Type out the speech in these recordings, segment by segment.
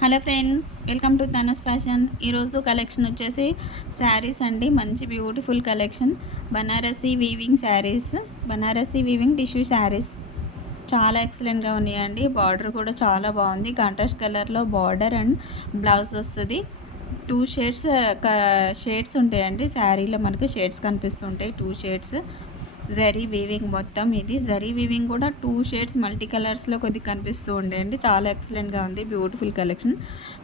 Hello friends, welcome to Tana's fashion. ఈరోజు collection వచ్చేసి శారీస్ అండి. మంచి beautiful collection. Banarasi weaving saris, Banarasi weaving tissue saris చాలా ఎక్సలెంట్గా ఉన్నాయండి. బార్డర్ కూడా చాలా బాగుంది. కాంట్రాస్ట్ కలర్లో బార్డర్ అండ్ బ్లౌజ్ వస్తుంది. టూ షేడ్స్ ఉంటాయండి. శారీలో మనకు షేడ్స్ కనిపిస్తుంటాయి. 2 షేడ్స్ జరీ వీవింగ్. మొత్తం ఇది జరీ వీవింగ్ కూడా 2 షేడ్స్ మల్టీ కలర్స్లో కొద్దిగా కనిపిస్తూ ఉండేయండి. చాలా ఎక్సలెంట్గా ఉంది. Beautiful collection.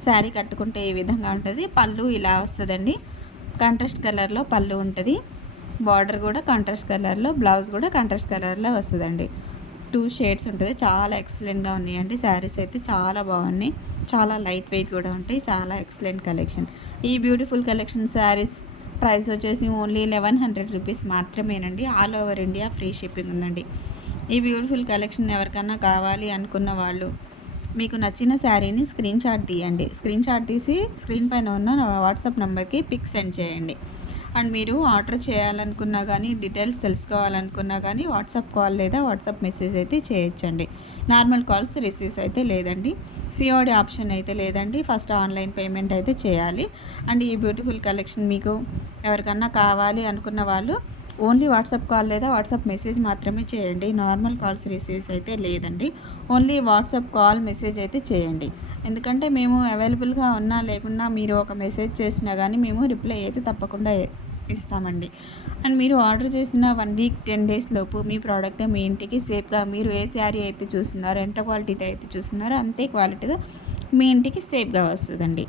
శారీ కట్టుకుంటే ఈ విధంగా ఉంటుంది. పళ్ళు ఇలా వస్తుందండి. కాంట్రాస్ట్ కలర్లో పళ్ళు ఉంటుంది. బార్డర్ కూడా కాంట్రాస్ట్ కలర్లో, బ్లౌజ్ కూడా కాంట్రాస్ట్ కలర్లో వస్తుందండి. 2 షేడ్స్ ఉంటుంది. చాలా ఎక్సలెంట్గా ఉన్నాయండి. శారీస్ అయితే చాలా బాగున్నాయి. చాలా లైట్ వెయిట్ కూడా ఉంటాయి. చాలా ఎక్సలెంట్ కలెక్షన్. ఈ బ్యూటిఫుల్ కలెక్షన్ శారీస్ ప్రైస్ వచ్చేసి ఓన్లీ 1100 రూపీస్ మాత్రమేనండి. All over India free shipping ఉందండి. ఈ బ్యూటిఫుల్ కలెక్షన్ ఎవరికన్నా కావాలి అనుకున్న వాళ్ళు మీకు నచ్చిన శారీని స్క్రీన్ షాట్ తీయండి. స్క్రీన్ షాట్ తీసి స్క్రీన్ పైన ఉన్న వాట్సాప్ నెంబర్కి పిక్ సెండ్ చేయండి. అండ్ మీరు ఆర్డర్ చేయాలనుకున్నా కానీ, డీటెయిల్స్ తెలుసుకోవాలనుకున్నా కానీ వాట్సాప్ కాల్ లేదా వాట్సాప్ మెసేజ్ అయితే చేయొచ్చండి. నార్మల్ కాల్స్ రిసీవ్స్ అయితే లేదండి. సిఓడి ఆప్షన్ అయితే లేదండి. ఫస్ట్ ఆన్లైన్ పేమెంట్ అయితే చేయాలి. అండ్ ఈ బ్యూటిఫుల్ కలెక్షన్ మీకు ఎవరికన్నా కావాలి అనుకున్న వాళ్ళు ఓన్లీ వాట్సాప్ కాల్ లేదా వాట్సాప్ మెసేజ్ మాత్రమే చేయండి. నార్మల్ కాల్స్ రిసీవ్స్ అయితే లేదండి. ఓన్లీ వాట్సాప్ కాల్ మెసేజ్ అయితే చేయండి. ఎందుకంటే మేము అవైలబుల్గా ఉన్నా లేకున్నా మీరు ఒక మెసేజ్ చేసినా కానీ మేము రిప్లై అయితే తప్పకుండా ఇస్తామండి. అండ్ మీరు ఆర్డర్ చేసిన 1 వీక్ 10 డేస్ లోపు మీ ప్రోడక్ట్ మీ ఇంటికి సేఫ్గా, మీరు ఏ శారీ అయితే చూస్తున్నారో, ఎంత క్వాలిటీతో అయితే చూస్తున్నారో అంతే క్వాలిటీతో మీ ఇంటికి సేఫ్గా వస్తుందండి.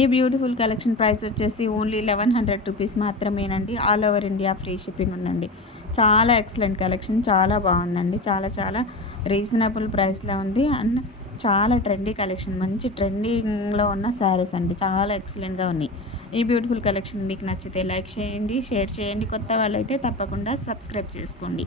ఈ బ్యూటిఫుల్ కలెక్షన్ ప్రైస్ వచ్చేసి ఓన్లీ 1100 రూపీస్ మాత్రమేనండి. All over India free shipping ఉందండి. చాలా ఎక్సలెంట్ కలెక్షన్. చాలా బాగుందండి. చాలా చాలా రీజనబుల్ ప్రైస్లో ఉంది. అండ్ చాలా ట్రెండీ కలెక్షన్. మంచి ట్రెండింగ్లో ఉన్న శారీస్ అండి. చాలా ఎక్సలెంట్గా ఉన్నాయి. ఈ బ్యూటిఫుల్ కలెక్షన్ మీకు నచ్చితే లైక్ చేయండి, షేర్ చేయండి. కొత్త వాళ్ళైతే తప్పకుండా సబ్స్క్రైబ్ చేసుకోండి.